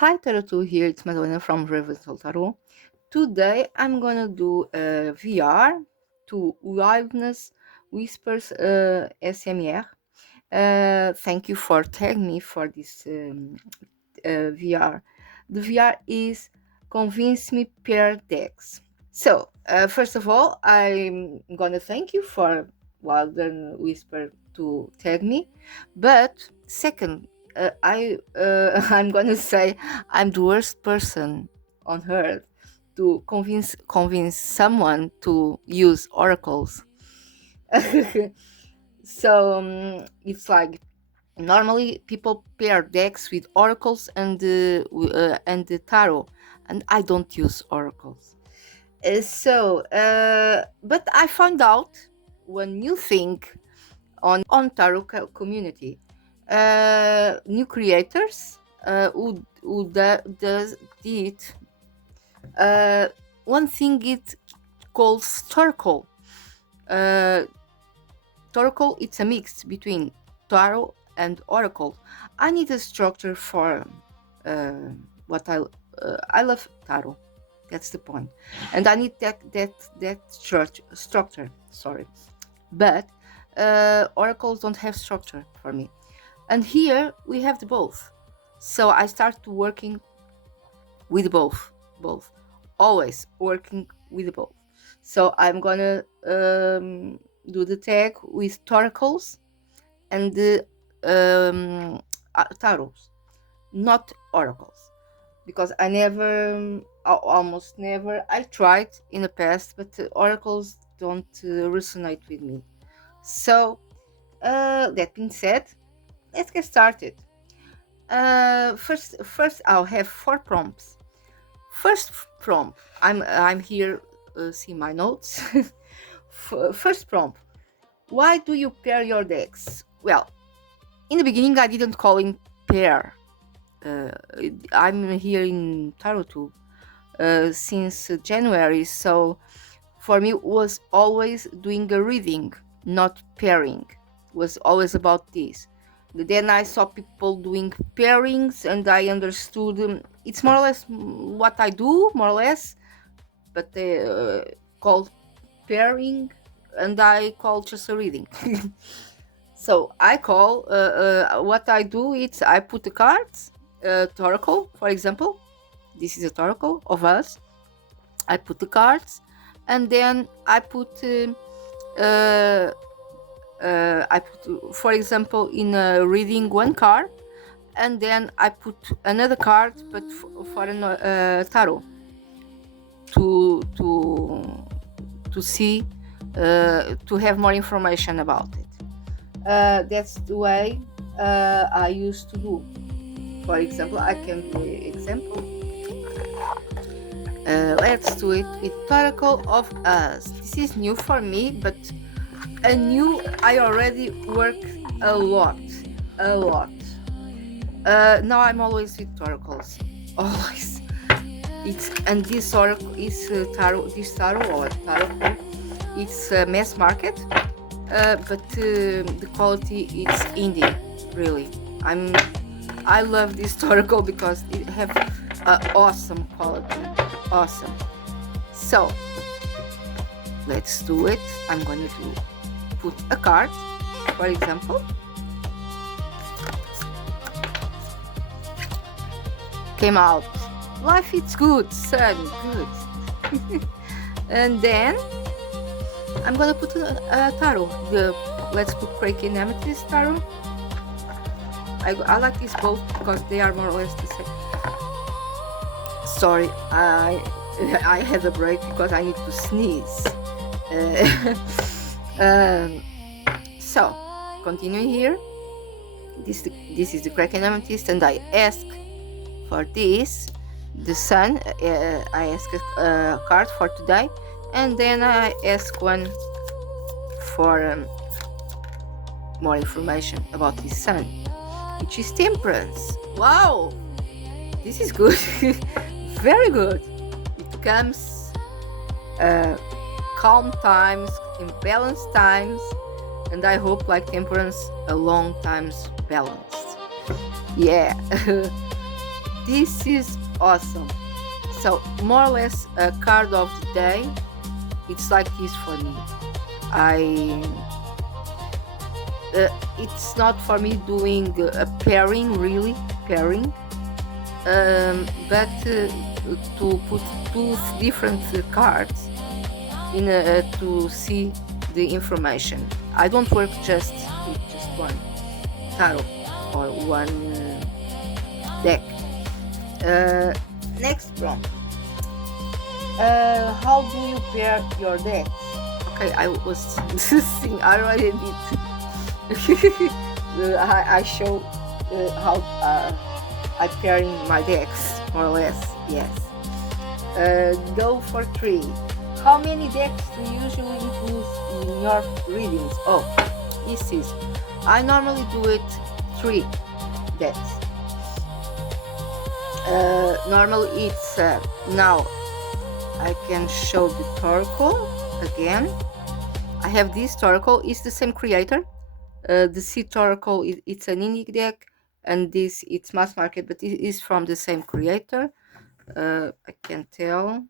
Hi Tarot here, it's Madalena from Reversal Tarot. Today I'm gonna do a VR to Wildness Whispers SMR. Thank you for tagging me for this VR. The VR is Convince Me Pair Decks. So, first of all, I'm gonna thank you for Wilden Whisper to tag me. But second, I'm gonna say I'm the worst person on earth to convince someone to use oracles. So it's like normally people pair decks with oracles and the tarot, and I don't use oracles. But I found out one new thing on tarot community. New creators does did one thing it calls Torkoal. Uh, Torkoal, it's a mix between tarot and oracle. I need a structure for uh, what I love tarot. That's the point, and I need that structure. Sorry, but oracles don't have structure for me, and here we have the both. So I start working with both, always working with both. So I'm gonna do the tag with oracles and the tarots, not oracles, because I never, almost never, I tried in the past, but the oracles don't resonate with me. So, that being said, let's get started. First, I'll have 4 prompts. First prompt, I'm here. See my notes. First prompt: why do you pair your decks? Well, in the beginning, I didn't call it pair. Uh, I'm here in Tarot too since January, so for me it was always doing a reading, not pairing. It was always about this. Then I saw people doing pairings, and I understood it's more or less what I do, more or less, but they called pairing, and I call just a reading. So I call what I do. It's I put the cards, Oracle, for example. This is a Oracle of us. I put the cards, and then uh, I put, for example, in a reading one card, and then I put another card, but for a tarot to see to have more information about it. That's the way I used to do. For example, I can do an example. Let's do it with Oracle of Us. This is new for me, but I already work a lot. Now I'm always with oracles, always. This oracle is tarot. This tarot or tarot, it's mass market, but the quality is indie. Really, I love this oracle because it have awesome quality, awesome. So let's do it. I'm going to put a card, for example. Came out. Life is good, son, good. And then I'm gonna put a tarot. Let's put Crake and Amethyst tarot. I like these both because they are more or less the same. Sorry, I had a break because I need to sneeze. So, continuing here. This is the Crake and Amethyst, and I ask for this. The sun, I ask a card for today, and then I ask one for more information about the sun, which is Temperance. Wow, this is good. Very good. It comes calm times, imbalanced times, and I hope, like Temperance, a long times balanced. Yeah. This is awesome. So more or less a card of the day. It's like this for me. I it's not for me doing a pairing, really pairing, but to put two different cards in to see the information. I don't work just with just one tarot or one deck. Next prompt. How do you pair your decks? Okay, I was saying I already did. I show how I pairing my decks, more or less. Yes. Go for 3. How many decks do you usually use in your readings? Oh, this is. I normally do it 3 decks. Normally it's now I can show the Torkoal again. I have this Torkoal. It's the same creator. The Sea Torkoal, it's an indie deck, and this it's mass market, but it is from the same creator. I can tell.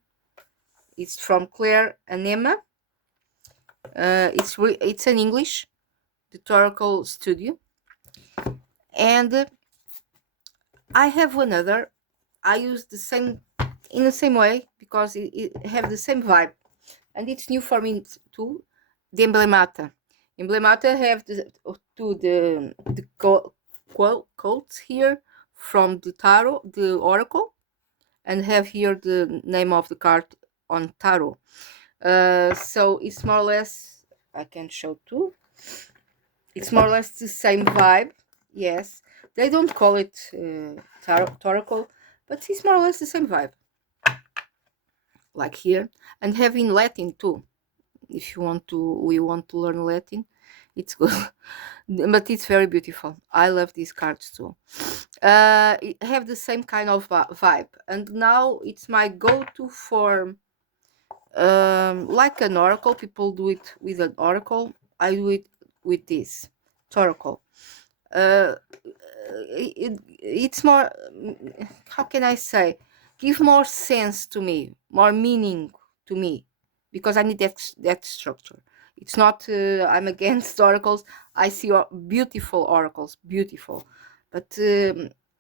It's from Claire and Emma. It's in English, the Torkoal Studio, and I have another. I use the same in the same way because it have the same vibe, and it's new for me too. The Emblemata. Emblemata have the quotes here from the tarot, the oracle, and have here the name of the card on tarot. So it's more or less, I can show too. It's more or less the same vibe. Yes, they don't call it oracle, but it's more or less the same vibe. Like here, and having Latin too. If you want to, we want to learn Latin, it's good. But it's very beautiful. I love these cards too. It have the same kind of vibe, and now it's my go-to for like an oracle. People do it with an oracle. I do it with this Torkoal. It's more, how can I say, give more sense to me, more meaning to me, because I need that structure. It's not I'm against oracles. I see beautiful oracles, beautiful, but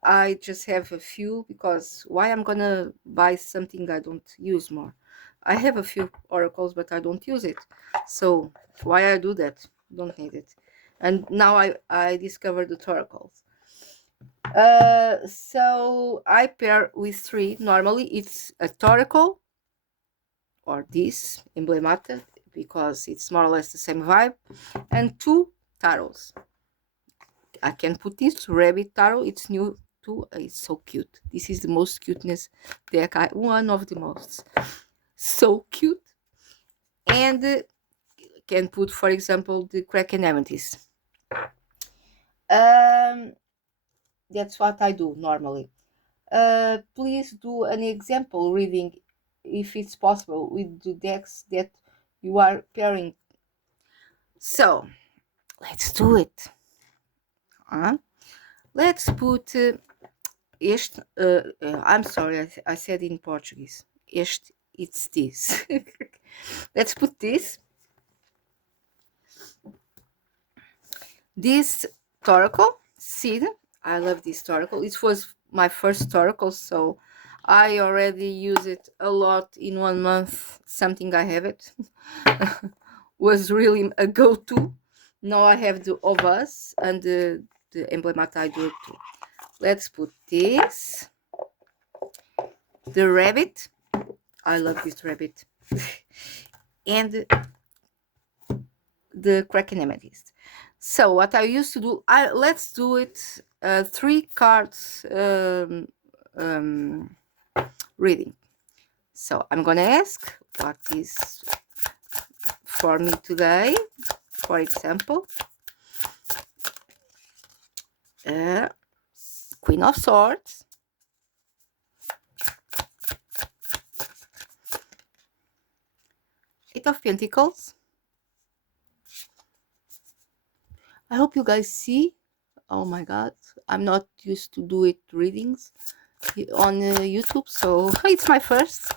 I just have a few, because why I'm gonna buy something I don't use more? I have a few oracles, but I don't use it, so why I do that? Don't need it. And now I discovered the oracles. So I pair with 3. Normally it's a Torkoal or this Emblemata, because it's more or less the same vibe, and 2 tarots. I can put this rabbit tarot. It's new too. It's so cute. This is the most cuteness deck. One of the most. So cute. And can put, for example, the Kraken Amethyst. That's what I do normally. Please do an example reading, if it's possible, with the decks that you are pairing. So let's do it. Let's put este. I'm sorry, I said in Portuguese. Este, it's this. Let's put this. This Torkoal seed. I love this Torkoal. It was my first Torkoal, so I already use it a lot in 1 month. Something I have it was really a go-to. Now I have the Ovas and the Emblemata. I do it too. Let's put this. The rabbit. I love this rabbit. And the Kraken Amethyst. So what I used to do, let's do it 3 cards reading. So I'm gonna ask what is for me today. For example, Queen of Swords, Eight of Pentacles. I hope you guys see. Oh my god, I'm not used to do it readings. on YouTube, so it's my first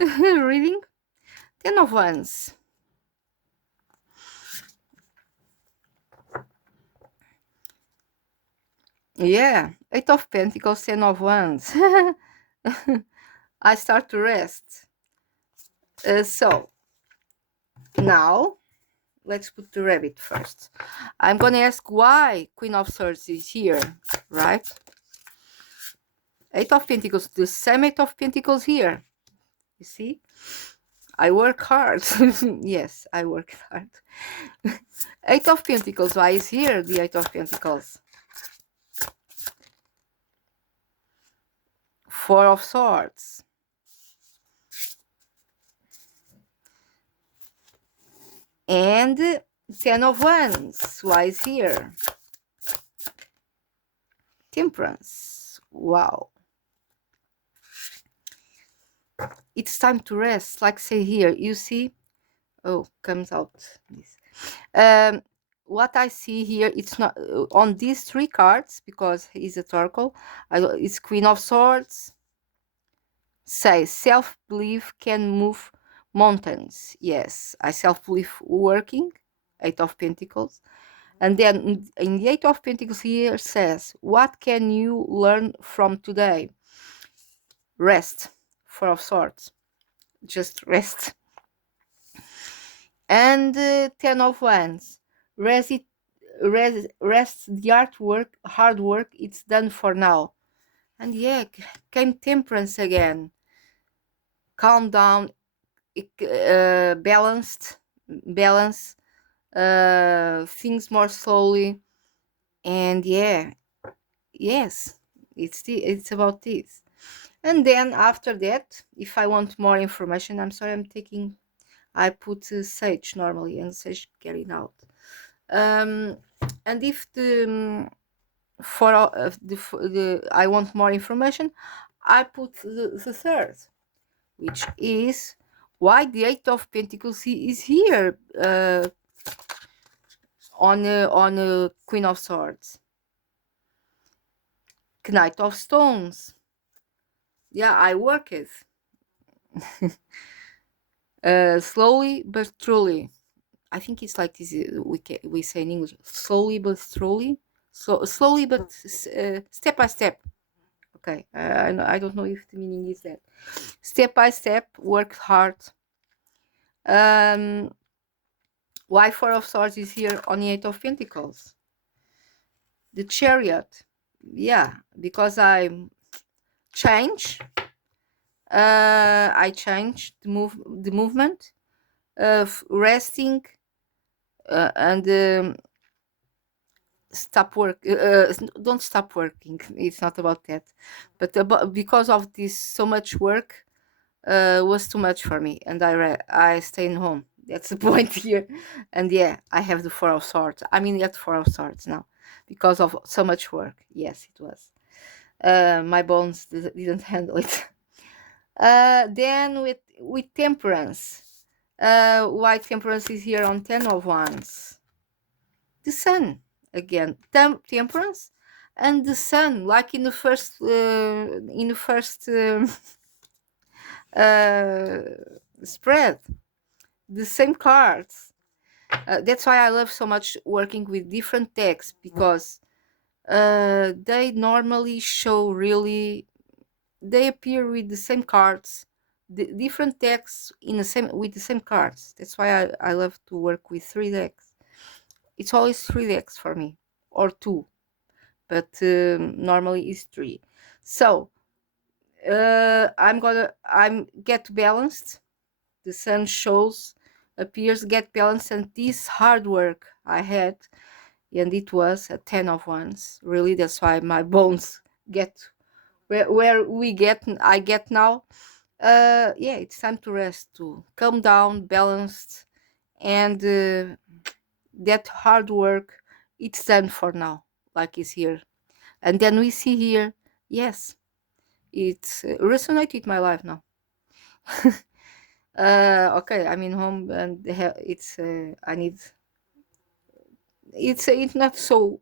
reading. 10 of Wands. Yeah, 8 of Pentacles, 10 of Wands. I start to rest. So now let's put the rabbit first. I'm gonna ask why Queen of Swords is here, right? 8 of Pentacles, the same 8 of Pentacles here. You see, I work hard. Yes, I work hard. 8 of Pentacles, why is here the 8 of Pentacles? 4 of Swords. And 10 of Wands, why is here? Temperance. Wow. It's time to rest, like say here, you see? Oh, comes out this. What I see here, it's not on these 3 cards, because it's a Oracle. It's Queen of Swords. Say, self-belief can move mountains. Yes, I self-believe working. 8 of Pentacles. And then in the 8 of Pentacles here says, what can you learn from today? Rest. 4 of Swords. Just rest. And 10 of Wands. Rest the artwork, hard work, it's done for now. And yeah, came Temperance again. Calm down, balance things more slowly. And yeah, yes, it's about this. And then after that, if I want more information, I'm sorry, I put Sage normally, and Sage carried out. And if I want more information, I put the third, which is why the 8 of Pentacles is here on Queen of Swords. Knight of Stones. Yeah, I work it. Slowly but truly. I think it's like this. We say in English, slowly but truly. Slowly but step by step. Okay, I don't know if the meaning is that. Step by step, work hard. Why 4 of Swords is here on the 8 of Pentacles? The Chariot. Yeah, because I change. I change the movement of resting and stop work. Don't stop working. It's not about that, but because of this so much work was too much for me, and I stay in home. That's the point here. And yeah, I have the 4 of Swords. I mean, that's 4 of Swords now because of so much work. Yes, it was. My bones didn't handle it. Then with Temperance. Why Temperance is here on 10 of Wands? The Sun again. Temperance and the Sun, like in the first spread, the same cards. That's why I love so much working with different decks, because they normally show really, they appear with the same cards, the different decks with the same cards. That's why I love to work with 3 decks. It's always 3 decks for me, or 2, but normally it's 3. So I'm get balanced. The Sun appears, get balanced, and this hard work I had, and it was a 10 of Wands. Really, that's why my bones get where I get now. Yeah, it's time to rest, to calm down, balanced, and that hard work, it's done for now, like it's here. And then we see here, yes, it's resonated with my life now. Okay, I'm in home, and it's I need, it's not so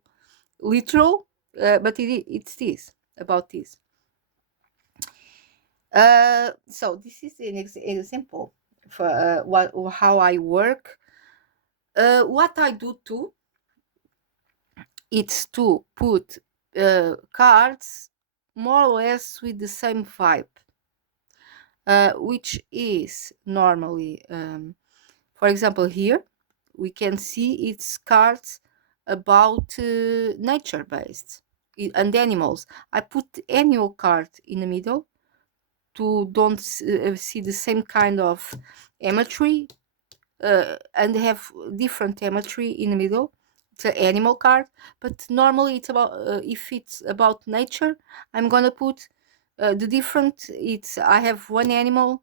literal, but it's this, about this. So this is an example for what how I work. What I do too, it's to put cards more or less with the same vibe, which is normally, for example, here we can see it's cards about nature based and animals. I put animal card in the middle to don't see the same kind of imagery, and have different imagery in the middle. It's an animal card, but normally it's about if it's about nature, I'm gonna put the different. It's I have one animal,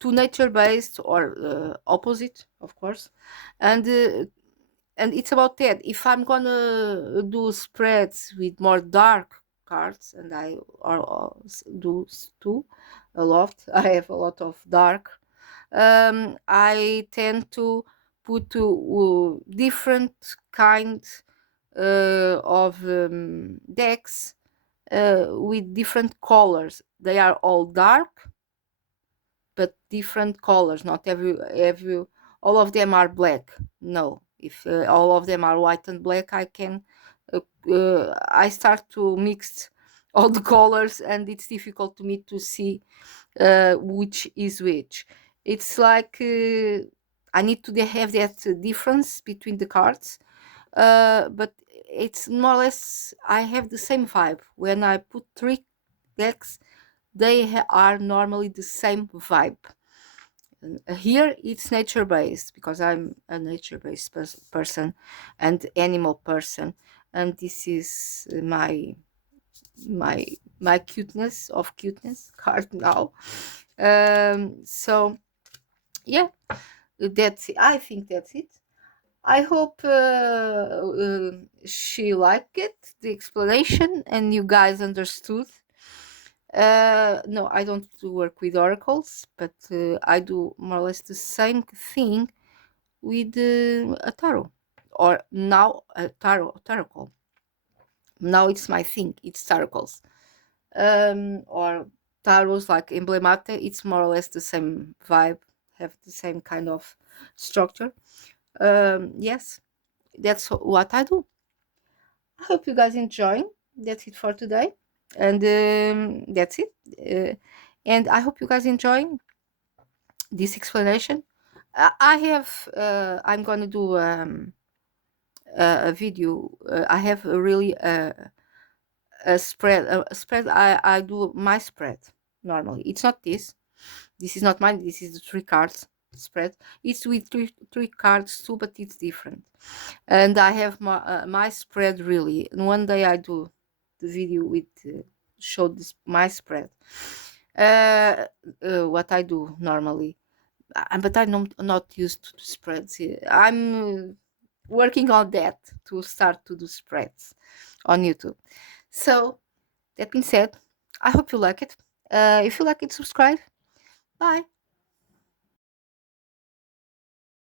two nature based or opposite, of course, and uh, and it's about that. If I'm gonna do spreads with more dark cards, and I do too a lot, I have a lot of dark. I tend to put different kinds of decks with different colors. They are all dark, but different colors. Not every all of them are black. No, if all of them are white and black, I start to mix all the colors, and it's difficult to me to see which is which. It's like I need to have that difference between the cards, but it's more or less I have the same vibe. When I put three decks, they are normally the same vibe. Here it's nature based because I'm a nature based person and animal person, and this is my my cuteness card now. So yeah, that's it. I think that's it. I hope she liked it, the explanation, and you guys understood. No, I don't do work with oracles, but I do more or less the same thing with a tarot, or now a tarot call. Now it's my thing. It's tarot calls, or tarots like Emblemate. It's more or less the same vibe, have the same kind of structure. Yes, that's what I do. I hope you guys enjoy. That's it for today, and that's it. And I hope you guys enjoy this explanation. I have. I'm gonna do a video. I have a really a spread. A spread. I do my spread normally. It's not this. This is not mine. This is the three cards spread. It's with three cards too, but it's different. And I have my spread really. And one day I do the video with show this my spread. What I do normally, but I'm not used to spreads. I'm working on that to start to do spreads on YouTube. So that being said, I hope you like it. If you like it, subscribe. Bye.